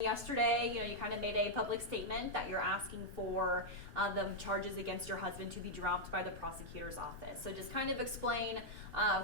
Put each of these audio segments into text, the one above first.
Yesterday, you kind of made a public statement that you're asking for the charges against your husband to be dropped by the prosecutor's office. So just kind of explain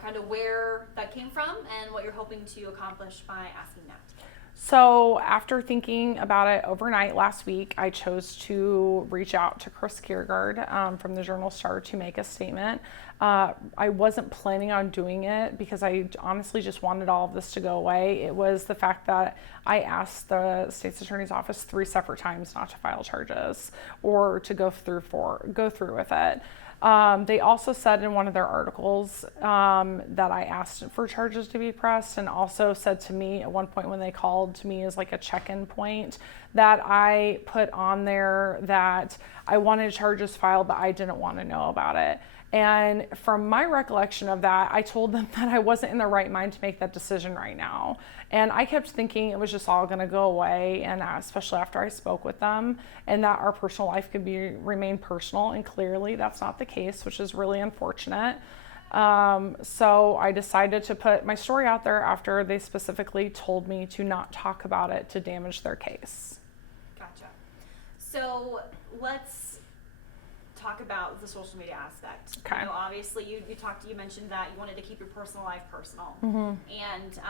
kind of where that came from and what you're hoping to accomplish by asking that. So after thinking about it overnight last week, I chose to reach out to Chris Kiergaard from the Journal-Star to make a statement. I wasn't planning on doing it because I honestly just wanted all of this to go away. It was the fact that I asked the state's attorney's office 3 separate times not to file charges or to go through with it. They also said in one of their articles that I asked for charges to be pressed, and also said to me at one point when they called to me as like a check-in point that I put on there that I wanted charges filed, but I didn't want to know about it. And from my recollection of that, I told them that I wasn't in the right mind to make that decision right now. And I kept thinking it was just all going to go away, and especially after I spoke with them, and that our personal life could remain personal, and clearly that's not the case, which is really unfortunate. So I decided to put my story out there after they specifically told me to not talk about it to damage their case. Gotcha. So let's talk about the social media aspect. Okay. Obviously you mentioned that you wanted to keep your personal life personal. Mm-hmm. And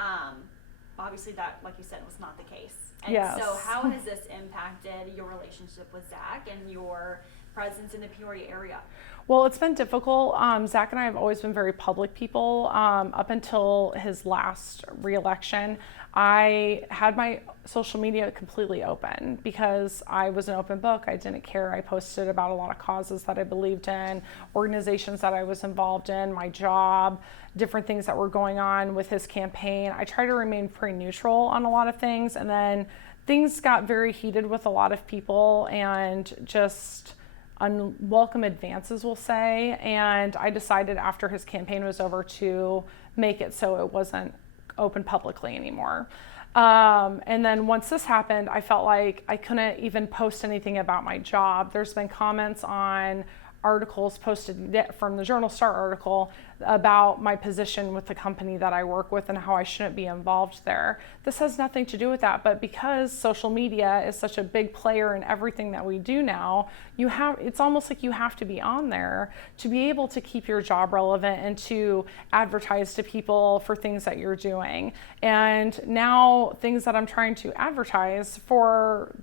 obviously that, like you said, was not the case. And yes. So how has this impacted your relationship with Zach and your presence in the Peoria area? Well, it's been difficult. Zach and I have always been very public people. Up until his last re-election, I had my social media completely open because I was an open book. I didn't care. I posted about a lot of causes that I believed in, organizations that I was involved in, my job, different things that were going on with his campaign. I try to remain pretty neutral on a lot of things, and then things got very heated with a lot of people and just unwelcome advances, we'll say, and I decided after his campaign was over to make it so it wasn't open publicly anymore. And then once this happened, I felt like I couldn't even post anything about my job. There's been comments on articles posted from the Journal-Star article about my position with the company that I work with and how I shouldn't be involved there. This has nothing to do with that, but because social media is such a big player in everything that we do now, it's almost like you have to be on there to be able to keep your job relevant and to advertise to people for things that you're doing. And now things that I'm trying to advertise for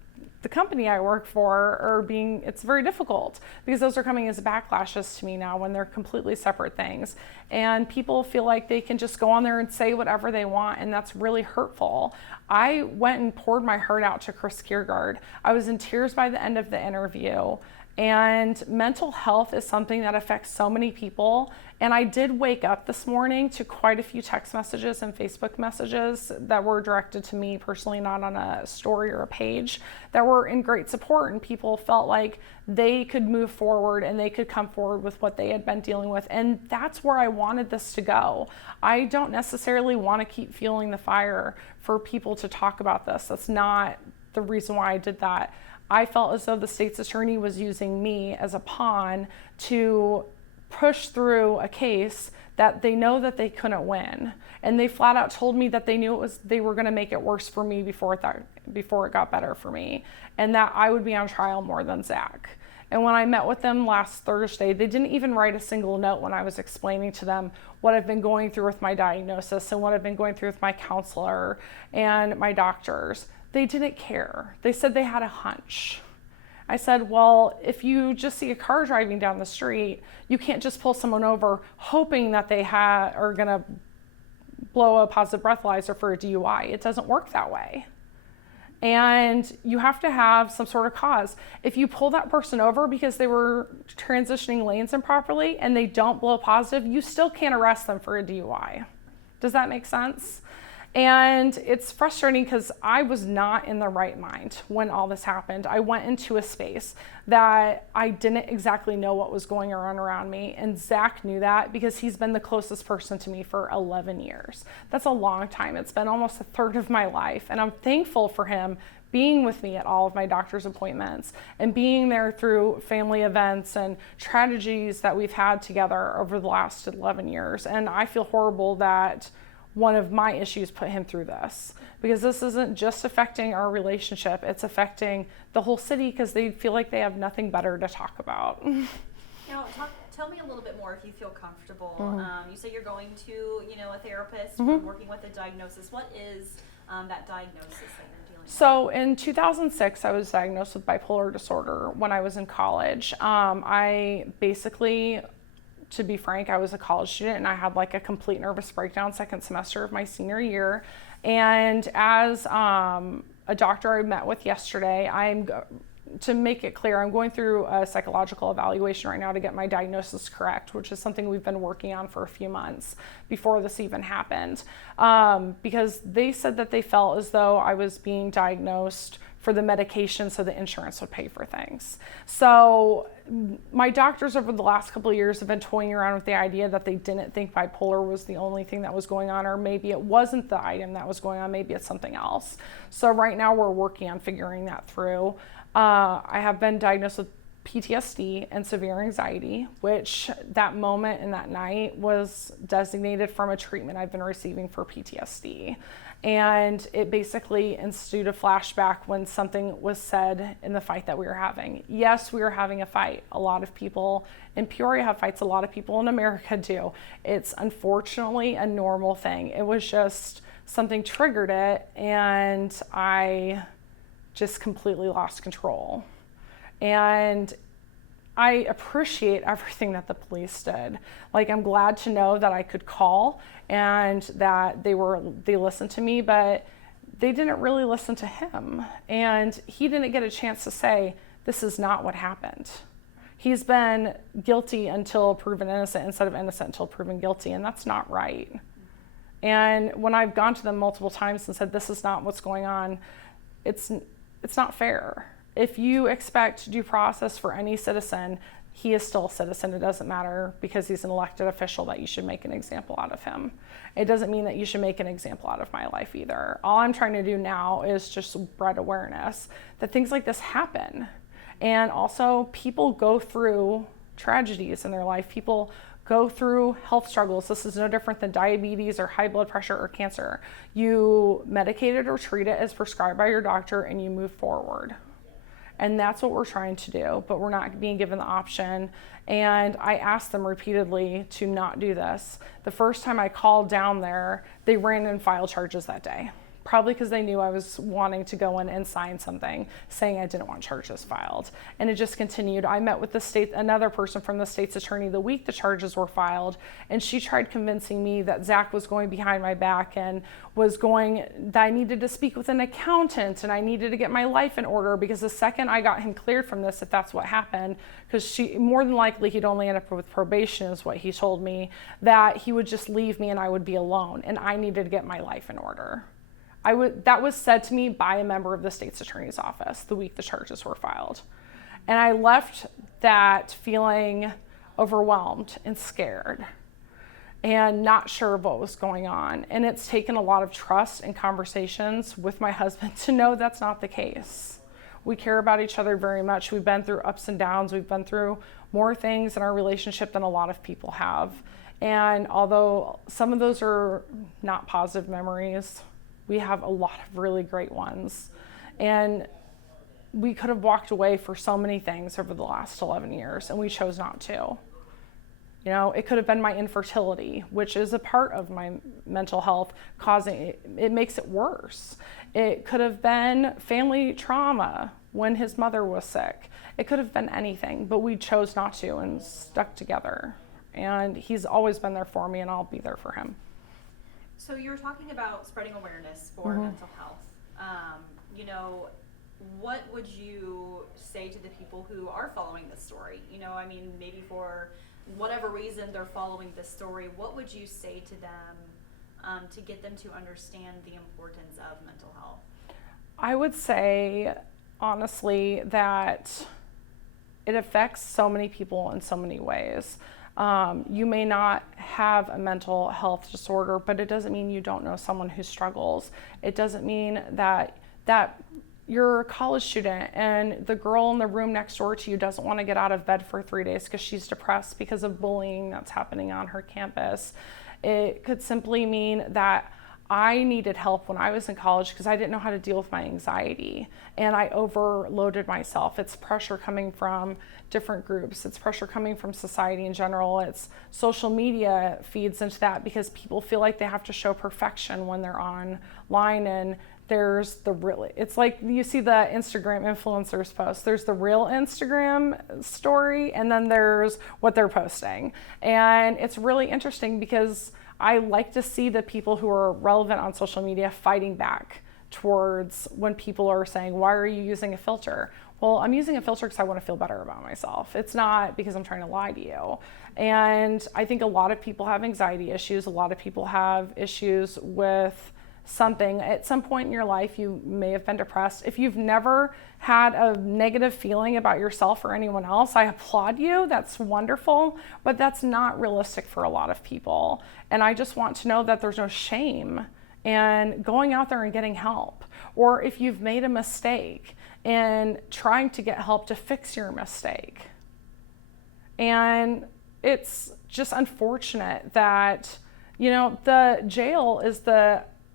the company I work for it's very difficult because those are coming as backlashes to me now when they're completely separate things. And people feel like they can just go on there and say whatever they want, and that's really hurtful. I went and poured my heart out to Chris Kiergaard. I was in tears by the end of the interview. And mental health is something that affects so many people. And I did wake up this morning to quite a few text messages and Facebook messages that were directed to me personally, not on a story or a page, that were in great support. And people felt like they could move forward and they could come forward with what they had been dealing with. And that's where I wanted this to go. I don't necessarily want to keep fueling the fire for people to talk about this. That's not the reason why I did that. I felt as though the state's attorney was using me as a pawn to push through a case that they know that they couldn't win. And they flat out told me that they knew they were going to make it worse for me before it got better for me, and that I would be on trial more than Zach. And when I met with them last Thursday, they didn't even write a single note when I was explaining to them what I've been going through with my diagnosis and what I've been going through with my counselor and my doctors. They didn't care. They said they had a hunch. I said, well, if you just see a car driving down the street, you can't just pull someone over hoping that they are going to blow a positive breathalyzer for a DUI. It doesn't work that way. And you have to have some sort of cause. If you pull that person over because they were transitioning lanes improperly and they don't blow positive, you still can't arrest them for a DUI. Does that make sense? And it's frustrating because I was not in the right mind when all this happened. I went into a space that I didn't exactly know what was going on around me. And Zach knew that because he's been the closest person to me for 11 years. That's a long time. It's been almost a third of my life. And I'm thankful for him being with me at all of my doctor's appointments and being there through family events and tragedies that we've had together over the last 11 years. And I feel horrible that one of my issues put him through this, because this isn't just affecting our relationship, it's affecting the whole city because they feel like they have nothing better to talk about. Now, tell me a little bit more if you feel comfortable. You say you're going to, a therapist, working with a diagnosis. What is that diagnosis that you're dealing with? So in 2006, I was diagnosed with bipolar disorder when I was in college. I basically, to be frank, I was a college student and I had like a complete nervous breakdown second semester of my senior year. And as a doctor I met with yesterday, to make it clear, I'm going through a psychological evaluation right now to get my diagnosis correct, which is something we've been working on for a few months before this even happened. Because they said that they felt as though I was being diagnosed for the medication so the insurance would pay for things. So my doctors over the last couple of years have been toying around with the idea that they didn't think bipolar was the only thing that was going on, or maybe it wasn't the item that was going on, maybe it's something else. So right now we're working on figuring that through. I have been diagnosed with PTSD and severe anxiety, which that moment and that night was designated from a treatment I've been receiving for PTSD. And it basically ensued a flashback when something was said in the fight that we were having. Yes, we were having a fight. A lot of people in Peoria have fights. A lot of people in America do. It's unfortunately a normal thing. It was just something triggered it, and I just completely lost control. And I appreciate everything that the police did. Like, I'm glad to know that I could call and that they listened to me, but they didn't really listen to him. And he didn't get a chance to say, this is not what happened. He's been guilty until proven innocent instead of innocent until proven guilty, and that's not right. And when I've gone to them multiple times and said, this is not what's going on, it's not fair. If you expect due process for any citizen, he is still a citizen. It doesn't matter because he's an elected official that you should make an example out of him. It doesn't mean that you should make an example out of my life either. All I'm trying to do now is just spread awareness that things like this happen. And also, people go through tragedies in their life. People go through health struggles. This is no different than diabetes or high blood pressure or cancer. You medicate it or treat it as prescribed by your doctor and you move forward. And that's what we're trying to do, but we're not being given the option. And I asked them repeatedly to not do this. The first time I called down there, they ran and filed charges that day. Probably because they knew I was wanting to go in and sign something saying I didn't want charges filed. And it just continued. I met with another person from the state's attorney the week the charges were filed, and she tried convincing me that Zach was going behind my back and that I needed to speak with an accountant and I needed to get my life in order, because the second I got him cleared from this, if that's what happened, because more than likely he'd only end up with probation is what he told me, that he would just leave me and I would be alone, and I needed to get my life in order. That was said to me by a member of the state's attorney's office the week the charges were filed. And I left that feeling overwhelmed and scared and not sure of what was going on. And it's taken a lot of trust and conversations with my husband to know that's not the case. We care about each other very much. We've been through ups and downs. We've been through more things in our relationship than a lot of people have. And although some of those are not positive memories, we have a lot of really great ones. And we could have walked away for so many things over the last 11 years, and we chose not to. It could have been my infertility, which is a part of my mental health, it makes it worse. It could have been family trauma when his mother was sick. It could have been anything, but we chose not to and stuck together. And he's always been there for me, and I'll be there for him. So you were talking about spreading awareness for mental health. What would you say to the people who are following this story? Maybe for whatever reason they're following this story, what would you say to them to get them to understand the importance of mental health? I would say, honestly, that it affects so many people in so many ways. You may not have a mental health disorder, but it doesn't mean you don't know someone who struggles. It doesn't mean that you're a college student and the girl in the room next door to you doesn't want to get out of bed for 3 days because she's depressed because of bullying that's happening on her campus. It could simply mean that I needed help when I was in college because I didn't know how to deal with my anxiety and I overloaded myself. It's pressure coming from different groups. It's pressure coming from society in general. It's social media feeds into that because people feel like they have to show perfection when they're online, and there's the real, it's like you see the Instagram influencers post. There's the real Instagram story and then there's what they're posting. And it's really interesting because I like to see the people who are relevant on social media fighting back towards when people are saying, why are you using a filter? Well, I'm using a filter because I want to feel better about myself. It's not because I'm trying to lie to you. And I think a lot of people have anxiety issues. A lot of people have issues with something. At some point in your life, you may have been depressed. If you've never had a negative feeling about yourself or anyone else, I applaud you. That's wonderful, but that's not realistic for a lot of people. And I just want to know that there's no shame in going out there and getting help. Or if you've made a mistake, and trying to get help to fix your mistake. And it's just unfortunate that, the jail is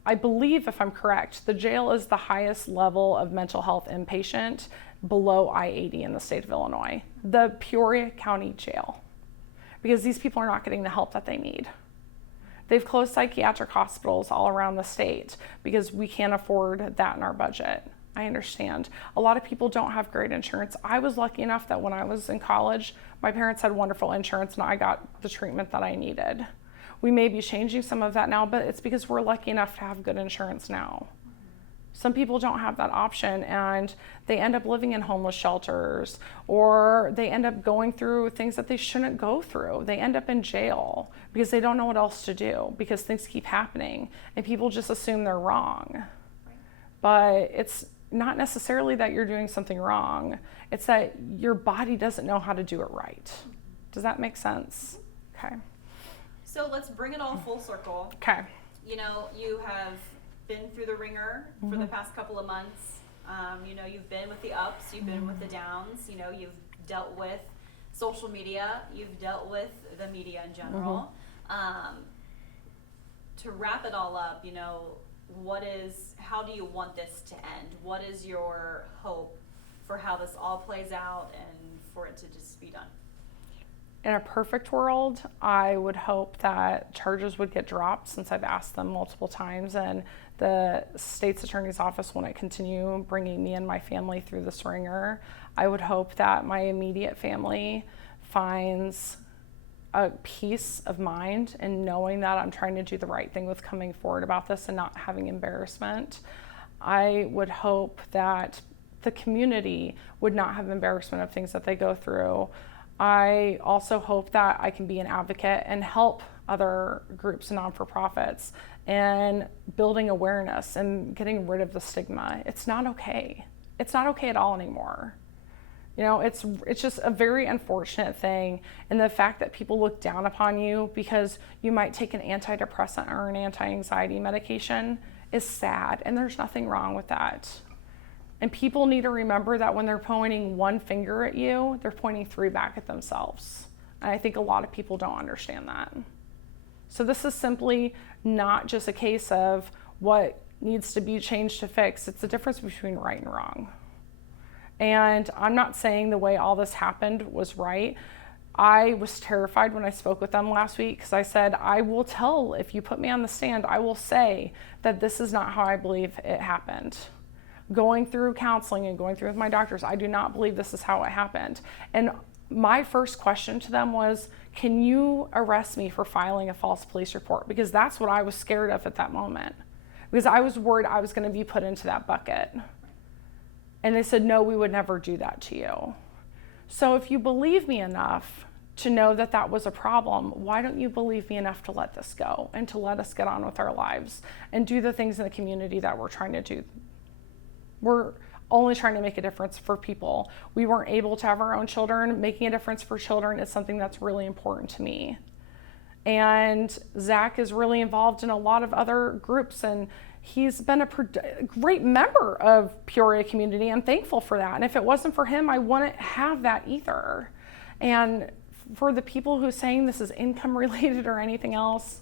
I believe, if I'm correct, the jail is the highest level of mental health inpatient below I-80 in the state of Illinois, the Peoria County Jail, because these people are not getting the help that they need. They've closed psychiatric hospitals all around the state because we can't afford that in our budget. I understand. A lot of people don't have great insurance. I was lucky enough that when I was in college, my parents had wonderful insurance and I got the treatment that I needed. We may be changing some of that now, but it's because we're lucky enough to have good insurance now. Some people don't have that option and they end up living in homeless shelters, or they end up going through things that they shouldn't go through. They end up in jail because they don't know what else to do because things keep happening and people just assume they're wrong. But it's not necessarily that you're doing something wrong. It's that your body doesn't know how to do it right. Does that make sense? Okay. So let's bring it all full circle. Okay. You have been through the ringer for the past couple of months. You've been with the ups, you've been with the downs. You've dealt with social media, you've dealt with the media in general. To wrap it all up, how do you want this to end? What is your hope for how this all plays out and for it to just be done? In a perfect world, I would hope that charges would get dropped, since I've asked them multiple times, and the state's attorney's office wouldn't continue bringing me and my family through this ringer. I would hope that my immediate family finds a peace of mind in knowing that I'm trying to do the right thing with coming forward about this and not having embarrassment. I would hope that the community would not have embarrassment of things that they go through. I also hope that I can be an advocate and help other groups and non-for-profits in building awareness and getting rid of the stigma. It's not okay. It's not okay at all anymore. It's just a very unfortunate thing, and the fact that people look down upon you because you might take an antidepressant or an anti-anxiety medication is sad, and there's nothing wrong with that. And people need to remember that when they're pointing one finger at you, they're pointing three back at themselves. And I think a lot of people don't understand that. So this is simply not just a case of what needs to be changed to fix. It's the difference between right and wrong. And I'm not saying the way all this happened was right. I was terrified when I spoke with them last week because I said, I will tell, if you put me on the stand, I will say that this is not how I believe it happened. Going through counseling and going through with my doctors, I do not believe this is how it happened. And my first question to them was, can you arrest me for filing a false police report? Because that's what I was scared of at that moment. Because I was worried I was going to be put into that bucket. And they said, no, we would never do that to you. So if you believe me enough to know that that was a problem, why don't you believe me enough to let this go and to let us get on with our lives and do the things in the community that we're trying to do? We're only trying to make a difference for people. We weren't able to have our own children. Making a difference for children is something that's really important to me. And Zach is really involved in a lot of other groups, and he's been a great member of Peoria community. I'm thankful for that. And if it wasn't for him, I wouldn't have that either. And for the people who are saying this is income related or anything else,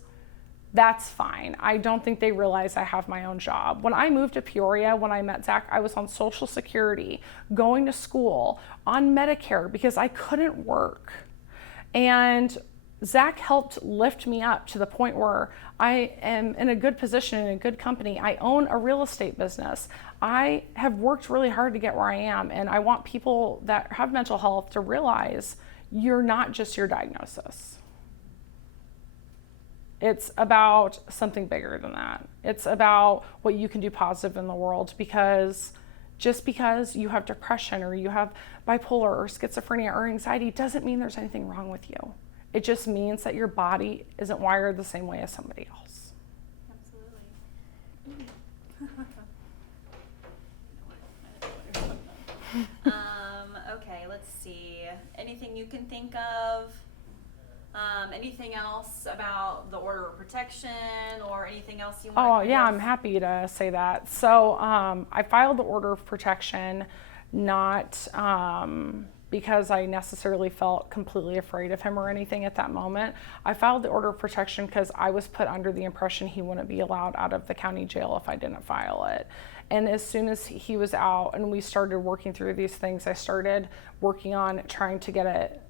That's fine. I don't think they realize I have my own job. When I moved to Peoria, when I met Zach, I was on Social Security, going to school, on Medicare because I couldn't work. And Zach helped lift me up to the point where I am in a good position, in a good company. I own a real estate business. I have worked really hard to get where I am, and I want people that have mental health to realize you're not just your diagnosis. It's about something bigger than that. It's about what you can do positive in the world, because just because you have depression or you have bipolar or schizophrenia or anxiety doesn't mean there's anything wrong with you. It just means that your body isn't wired the same way as somebody else. Absolutely. Okay, let's see. Anything you can think of? Anything else about the order of protection or anything else you want to yeah, I'm happy to say that. So I filed the order of protection not because I necessarily felt completely afraid of him or anything at that moment. I filed the order of protection because I was put under the impression he wouldn't be allowed out of the county jail if I didn't file it. And as soon as he was out and we started working through these things, I started working on trying to get it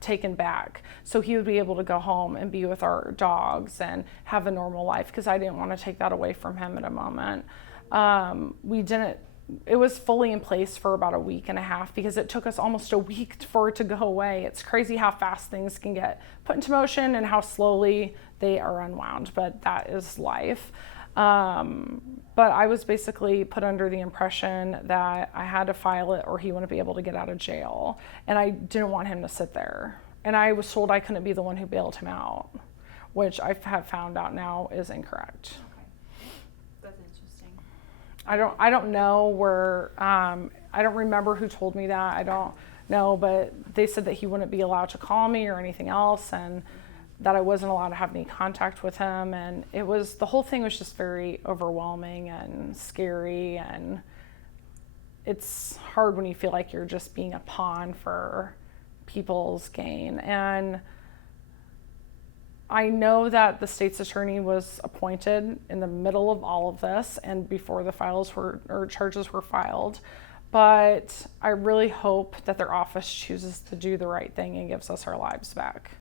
taken back so he would be able to go home and be with our dogs and have a normal life, because I didn't want to take that away from him at a moment. It was fully in place for about a week and a half because it took us almost a week for it to go away. It's crazy how fast things can get put into motion and how slowly they are unwound, but that is life. But I was basically put under the impression that I had to file it or he wouldn't be able to get out of jail. And I didn't want him to sit there. And I was told I couldn't be the one who bailed him out, which I have found out now is incorrect. Okay. That's interesting. I don't know where, I don't remember who told me that. I don't know, but they said that he wouldn't be allowed to call me or anything else, and that I wasn't allowed to have any contact with him. And the whole thing was just very overwhelming and scary, and it's hard when you feel like you're just being a pawn for people's gain. And I know that the state's attorney was appointed in the middle of all of this and before the charges were filed, but I really hope that their office chooses to do the right thing and gives us our lives back.